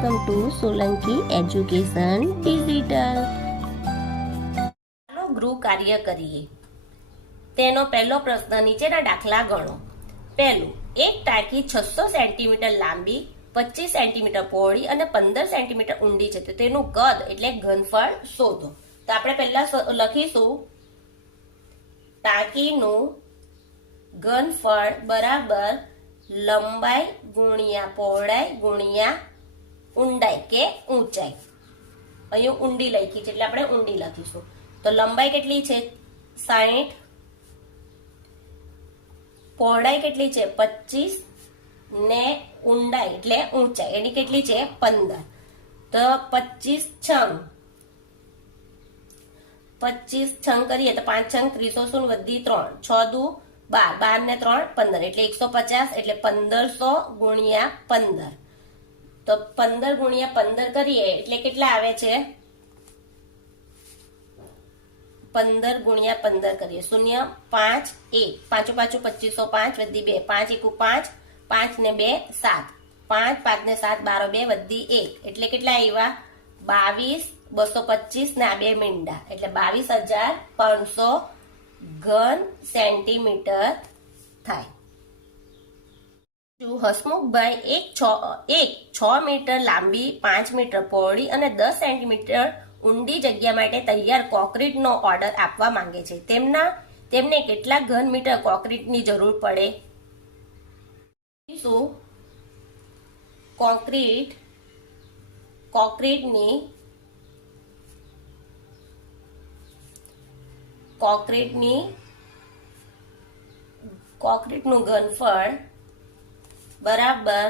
Welcome to Solanki education digital. ચાલો ગૃહ કાર્ય કરીએ. તેનો પહેલો પ્રશ્ન નીચેના દાખલા ગણો. પહેલું, એક ટાંકી 600 સેન્ટીમીટર લાંબી, 25 સેન્ટીમીટર પહોળી અને 15 સેન્ટીમીટર ઊંડી છે, તો તેનું કદ એટલે ઘનફળ શોધો. તો આપણે પહેલા લખીશું ટાંકીનું ઘનફળ બરાબર લંબાઈ ગુણ્યા પહોળાઈ ગુણ્યા ઊંડાઈ કે ઊંચાઈ. અહીં ઊંડી લખી છે એટલે આપણે ઊંડી લખીશું. તો લંબાઈ કેટલી છે 60, પહોળાઈ કેટલી છે 25 ને ઊંડાઈ એટલે ઊંચાઈ એની કેટલી છે 15. તો 25 છંગ કરીએ તો 5 છંગ 30 શૂન્ય વધી 3, 6 દુ 12, 12 ને 3 15 એટલે 150 એટલે 1500 ગુણ્યા 15. તો 15 ગુણ્યા 15 કરીએ એટલે કેટલા આવે છે 15 ગુણ્યા 15 કરીએ 0 5 1 પાંચું 2505 વધી 2 5 1 5 5 ને 2 7 5 5 ને 7 12 2 વધી 1 એટલે કેટલા આવ્યા 22,225 ને આ બે મીંડા એટલે 22,500 ઘન સેન્ટીમીટર થાય. હસમુખભાઈ એક 6 મીટર લાંબી, 5 મીટર પહોળી અને 10 સેન્ટીમીટર ઊંડી જગ્યા માટે તૈયાર કોન્ક્રીટનો ઓર્ડર આપવા માંગે છે. તેમને કેટલા ઘન મીટર કોન્ક્રીટની જરૂર પડે? શું કોન્ક્રીટનું ઘનફળ બરાબર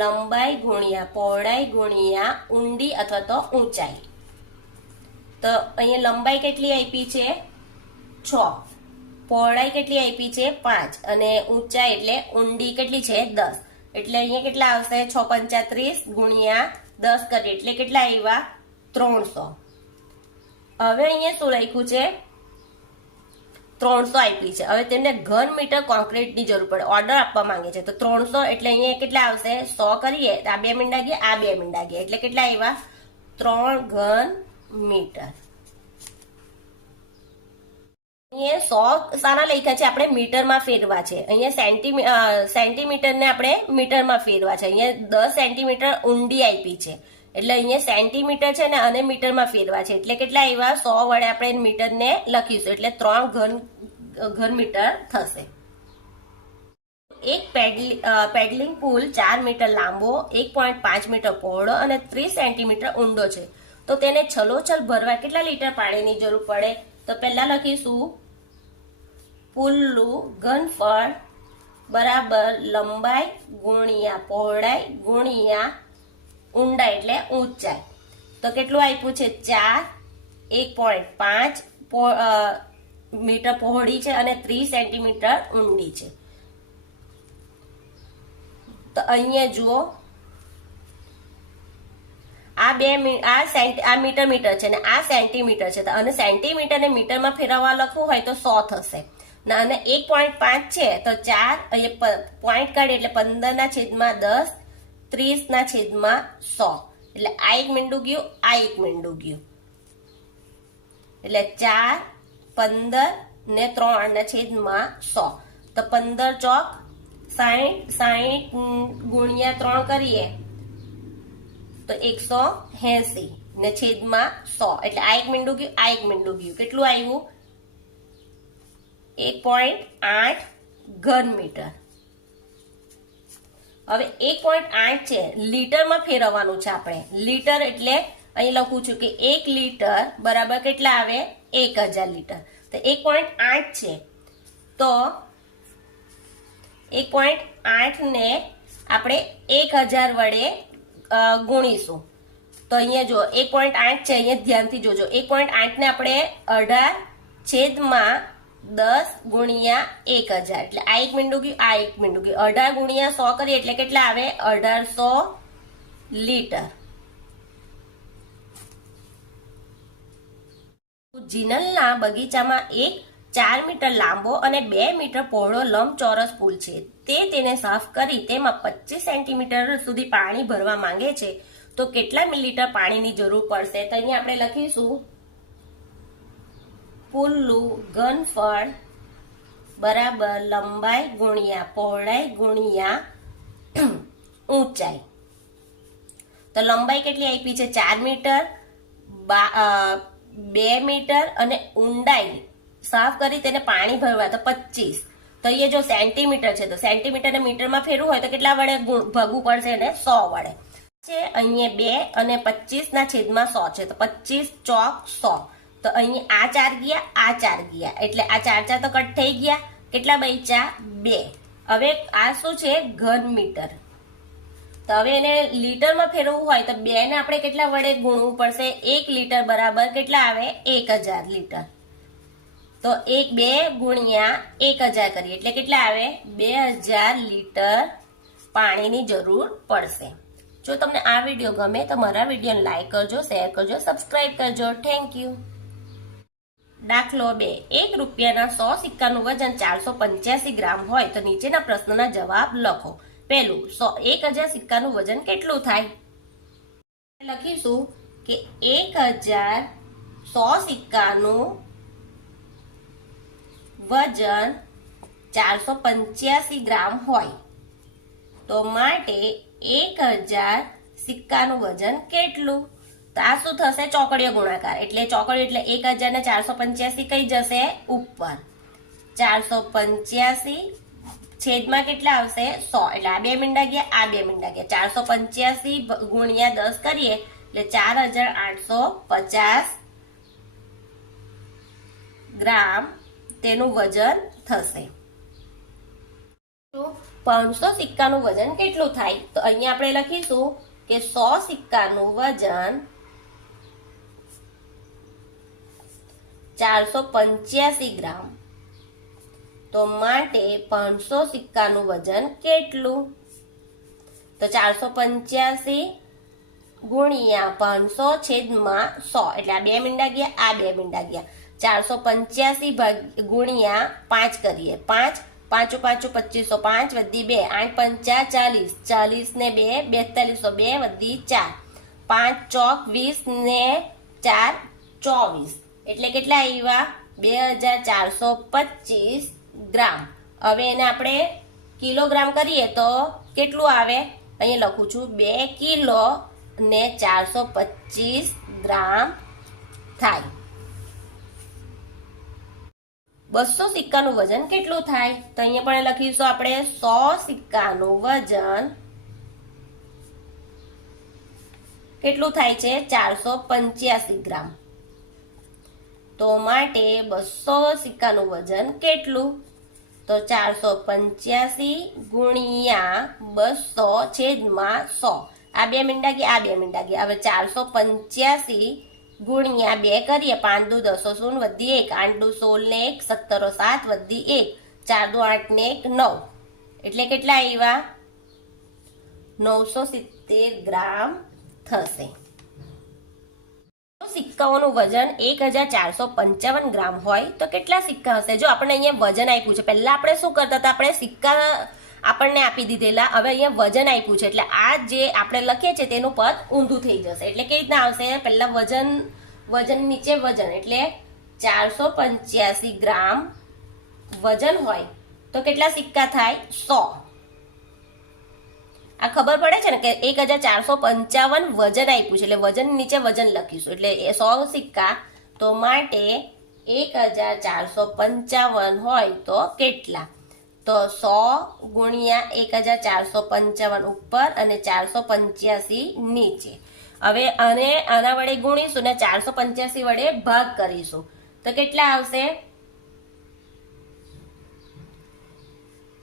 લંબાઈ ગુણ્યા પહોળાઈ ગુણ્યા ઊંડી અથવા તો ઊંચાઈ. તો અહીંયા લંબાઈ કેટલી આપી છે 6, પહોળાઈ કેટલી આપી છે 5 અને ઊંચાઈ એટલે ઊંડી કેટલી છે 10. એટલે અહીંયા કેટલા આવશે 6 35 ગુણ્યા 10 કરીએ એટલે કેટલા આવ્યા 300. હવે અહીંયા શું લખ્યું છે 300 આપી છે. હવે તેમને ઘન મીટર કોન્ક્રીટની જરૂર પડે, ઓર્ડર આપવા માંગે છે. તો 300 એટલે અહીંયા કેટલા આવશે 100 કરીએ તો આ બે મીંડા ગયા આ બે મીંડા ગયા એટલે કેટલા આવ્યા 3 ઘન મીટર. અહીંયા 100 સાના લખ્યા છે આપણે મીટરમાં ફેરવા છે. અહીંયા સેન્ટીમીટર ને આપણે મીટરમાં ફેરવા છે. અહીંયા 10 સેન્ટીમીટર ઊંડી આપી છે એટલે અહીંયા સેન્ટીમીટર છે ને અને મીટરમાં ફેરવા છે એટલે કેટલા આવ્યા 100 વડે આપણે મીટરને લખીશું એટલે 3 ઘન મીટર થશે. એક પેડલિંગ પુલ 4 મીટર લાંબો, 1.5 મીટર પહોળો અને 30 સેન્ટીમીટર ઊંડો છે. તો તેને છલોછલ ભરવા કેટલા લીટર પાણીની જરૂર પડે? તો પહેલા લખીશું પુલનું ઘનફળ બરાબર લંબાઈ ગુણ્યા પહોળાઈ ગુણ્યા ઊંડાઈ એટલે ઊંચાઈ. તો કેટલું આપ્યું છે 4, 1.5 મીટર પહોળી છે અને 30 સેન્ટીમીટર ઊંડી છે. તો અહીંયા જુઓ આ મીટર છે ને આ સેન્ટીમીટર છે અને સેન્ટીમીટર ને મીટરમાં ફેરવવા લખવું હોય તો 100 થશે અને 1.5 છે તો 4 અહીંયા પોઈન્ટ કાઢી એટલે 15/10 30/100 એટલે આ એક મીંડું ગયું આ એક મીંડું ગયું એટલે 4 15 ને 3/100. તો 15 ચોક 60 ગુણ્યા 3 કરીએ તો 180 ને છેદમાં 100 એટલે આ એક મીંડું ગયું આ એક મીંડું ગયું કેટલું આવ્યું 1.8 ઘન મીટર. હવે 1.8 છે લીટરમાં ફેરવવાનું છે આપણે. લીટર એટલે અહીં લખું છું કે 1 લીટર બરાબર કેટલા આવે 1000 લીટર. તો 1.8 છે તો 1.8 ને આપણે 1000 વડે ગુણીશું. તો અહીંયા જો 1.8 છે અહીંયા ધ્યાનથી જોજો 1.8 ને આપણે 18/10 ગુણ્યા 1000 એટલે આ એક મીંડું ગયું આ એક મીંડું ગયું 18 ગુણ્યા 100 કરીએ એટલે કેટલા આવે 1800 લીટર. જીનલના બગીચામાં એક 4 મીટર લાંબો અને 2 મીટર પહોળો લંબચોરસ પુલ છે. તે તેને સાફ કરી તેમાં 25 સેન્ટીમીટર સુધી પાણી ભરવા માંગે છે. તો કેટલા મિલીલીટર પાણીની જરૂર પડશે? તો અહીંયા આપણે લખીશું પુલ્લું ઘનફળ બરાબર લંબાઈ ગુણ્યા પહોળાઈ ગુણ્યા ઊંચાઈ. તો લંબાઈ કેટલી આપી છે? 4 મીટર, 2 મીટર અને ઊંડાઈ સાફ કરી તેને પાણી ભરવા તો 25. તો અહીંયા જો સેન્ટીમીટર છે તો સેન્ટીમીટર ને મીટરમાં ફેરવું હોય તો કેટલા વડે ભાગવું પડશે? એને 100 વડે છે. અહીંયા 2 અને 25 ના છેદમાં 100 છે તો 25 ચોક 100. તો અહીંયા આ 4 ગયા, આ 4 ગયા એટલે આ 4 તો કટ થઈ ગયા. કેટલા બચ્યા? 2. હવે આ શું છે? ઘન મીટર. તો હવે એને લીટરમાં ફેરવવું હોય તો 2 ને આપણે કેટલા વડે ગુણવું પડશે? 1 લીટર બરાબર કેટલા આવે? 1000 લીટર. તો 2 ગુણ્યા 1000 કરીએ એટલે કેટલા આવે? 2000 લીટર પાણીની જરૂર પડશે. જો તમને આ વિડીયો ગમે તો મારા વિડીયોને લાઈક કરજો, શેર કરજો, સબસ્ક્રાઇબ કરજો. Thank you. દાખલો 2. 1 રૂપિયાના 100 સિક્કાનું વજન 485 ગ્રામ હોય તો નીચેના પ્રશ્નના જવાબ લખો. પહેલું, 1000 સિક્કાનું વજન કેટલું થાય? લખીશું કે 1000 સિક્કાનું વજન 485 ગ્રામ હોય તો માટે 1000 સિક્કાનું વજન કેટલું? તો આ શું થશે? ચોકડીયો ગુણાકાર. એટલે ચોકડીયો એટલે 1000 ને 485 કઈ જશે? ઉપર. 485 છેદમાં કેટલા આવશે? 100. એટલે આ 2 મીંડા ગયા, આ 2 મીંડા ગયા. 485 ગુણ્યા 10 કરીએ એટલે 4850 ગ્રામ તેનું વજન થશે. 500 સિક્કાનું વજન કેટલું થાય? તો અહીંયા આપણે લખીશું કે 100 સિક્કાનું વજન 485 ગ્રામ તો માટે 500 સિક્કાનું વજન કેટલું? તો 485 ગુણ્યા 500 છેદમાં 100 એટલે આ 2 મીંડા ગયા, આ 2 મીંડા ગયા. 485 ગુણ્યા 5 કરીએ. 5 5 5 2505 વધી 2 8 5 40 40 ને 2 4202 વધી 4 5 ચોક 20 ને 4 24 એટલે કેટલા આવ્યા? 2425 ગ્રામ. હવે એને આપણે કિલોગ્રામ કરીએ તો કેટલું આવે? અહીંયા લખું છું 2 કિલો ને 425 ગ્રામ થાય. 200 સિક્કાનું વજન કેટલું થાય? તો અહીંયા પણ લખીશું આપણે 100 સિક્કાનું વજન કેટલું થાય છે? 485 ગ્રામ. તો માટે 200 સિક્કાનું વજન કેટલું? તો 485 ગુણ્યા 200 છેદમાં 100. આ 2 મીંડા ગયા, આ 2 મીંડા ગયા. હવે 485 ગુણ્યા 2 કરીએ. 5 દુ 10 શૂન્ય વધી 1 8 દુ 16 ને 1 17 7 વધી 1 4 દુ 8 ને 1 9 એટલે કેટલા આવ્યા? 970 ગ્રામ થશે. સિક્કાઓનું વજન 1455 ગ્રામ હોય તો કેટલા સિક્કા હશે? જો આપણે અહીંયા વજન આપ્યું છે. પહેલા આપણે શું કરતા હતા? આપણે સિક્કા આપણને આપી દીધેલા. હવે અહીંયા વજન આપ્યું છે એટલે આ જે આપણે લખીએ છીએ તેનું પદ ઊંધું થઈ જશે. એટલે કેવી રીતના આવશે? પહેલા વજન નીચે વજન એટલે 485 ગ્રામ વજન હોય તો કેટલા સિક્કા થાય? 100. આ ખબર પડે છે ને કે 1455 વજન આપ્યું છે એટલે વજન નીચે વજન લખીશું એટલે 100 સિક્કા તો માટે 1455 હોય તો કેટલા? તો 100 ગુણ્યા 1455 ઉપર અને 485 નીચે. હવે આના વડે ગુણીશું ને 485 વડે ભાગ કરીશું તો કેટલા આવશે?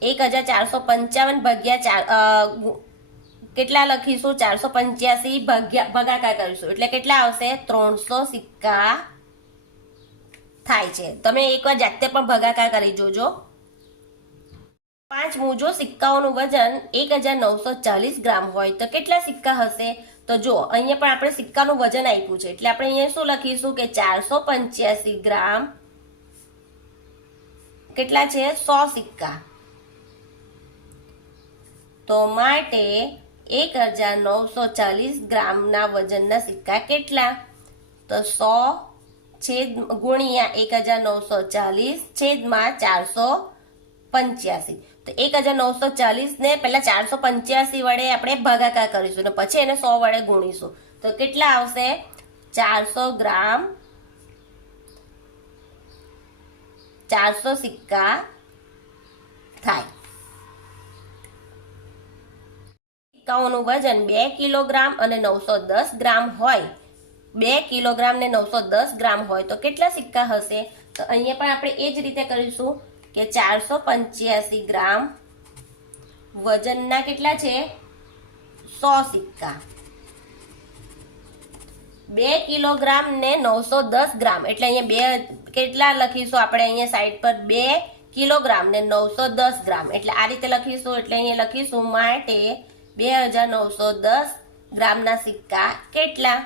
1455 ભાગ્યા કેટલા લખીશું? 485 ભાગાકાર કરીશું એટલે કેટલા આવશે? 300 સિક્કા થાય છે. તમે એકવાર જાતે પણ ભાગાકાર કરી જોજો. 5 જો સિક્કાઓનું વજન 1940 ગ્રામ હોય તો કેટલા સિક્કા હશે? તો જો અહીંયા પણ આપણે સિક્કાનું વજન આપ્યું છે એટલે આપણે અહીંયા શું લખીશું કે 485 ગ્રામ કેટલા છે? 100 સિક્કા. તો માટે 1940 ગ્રામના વજનના સિક્કા કેટલા? તો 100 છેદ ગુણ્યા 1940 છેદમાં 485. તો 1940 ને પહેલા 485 વડે આપણે ભાગાકાર કરીશું અને પછી એને 100 વડે ગુણીશું. તો કેટલા આવશે? 400 ગ્રામ 400 સિક્કા થાય. સિક્કાઓનું વજન 2 કિલોગ્રામ અને 910 ગ્રામ હોય, 2 કિલોગ્રામ ને 910 ગ્રામ હોય તો કેટલા સિક્કા હશે? તો અહીંયા પણ આપણે એ જ રીતે કરીશું કે 485 ગ્રામ વજનના કેટલા છે? 100 સિક્કા. 2 કિલોગ્રામ ને 910 ગ્રામ એટલે અહીંયા કેટલા લખીશું આપણે? અહીંયા સાઈડ પર 2 કિલોગ્રામ ને 910 ગ્રામ એટલે આ રીતે લખીશું. એટલે અહીંયા લખીશું માટે 2910 ગ્રામના સિક્કા કેટલા?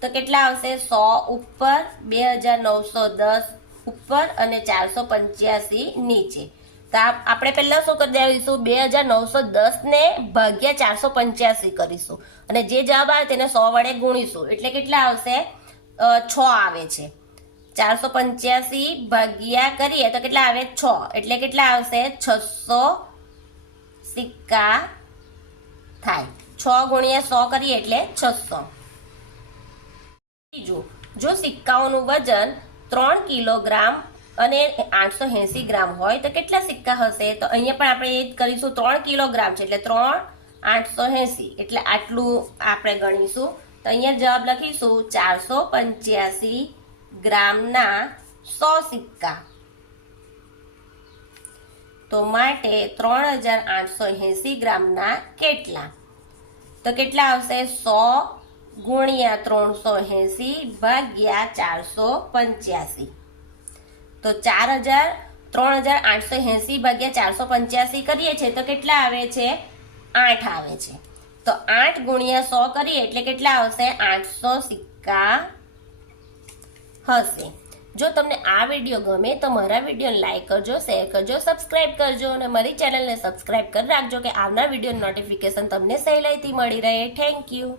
તો કેટલા આવશે? 100 ઉપર, 2910 ઉપર અને 485 નીચે. તો આપણે પહેલા શું કરી દઈશું? 2910 ને ભાગ્યા 485 કરીશું અને જે જવાબ આવે તેને 100 વડે ગુણીશું. એટલે કેટલા આવશે? 6 આવે છે. 485 ભાગ્યા કરીએ તો કેટલા આવે? 6. એટલે કેટલા આવશે? 600 સિક્કા થાય. 6 ગુણ્યા 100 કરીએ એટલે 600. બીજું, જો સિક્કાઓનું વજન 3 કિલોગ્રામ અને 880 ગ્રામ હોય તો કેટલા સિક્કા હશે? તો અહીંયા પણ આપણે એ જ કરીશું. 3 કિલોગ્રામ છે એટલે 3 880 એટલે આટલું આપણે ગણીશું. તો અહીંયા જવાબ લખીશું 485 ગ્રામના 100 સિક્કા. તો માટે 3880 ગ્રામના કેટલા? તો કેટલા આવશે? 100 ગુણ્યા 380 ભાગ્યા 485. તો 3880 ભાગ્યા 485 કરીએ છીએ તો કેટલા આવે છે? 8 આવે છે. તો 8 ગુણ્યા 100 કરીએ એટલે કેટલા આવશે? 800 સિક્કા હશે. જો તમને આ વિડીયો ગમે તો મારા વિડીયોને લાઈક કરજો, શેર કરજો, સબસ્ક્રાઇબ કરજો અને મારી ચેનલને સબસ્ક્રાઇબ કરી રાખજો કે આવનાર વિડીયો નોટિફિકેશન તમને સહેલાઈથી મળી રહે. Thank you.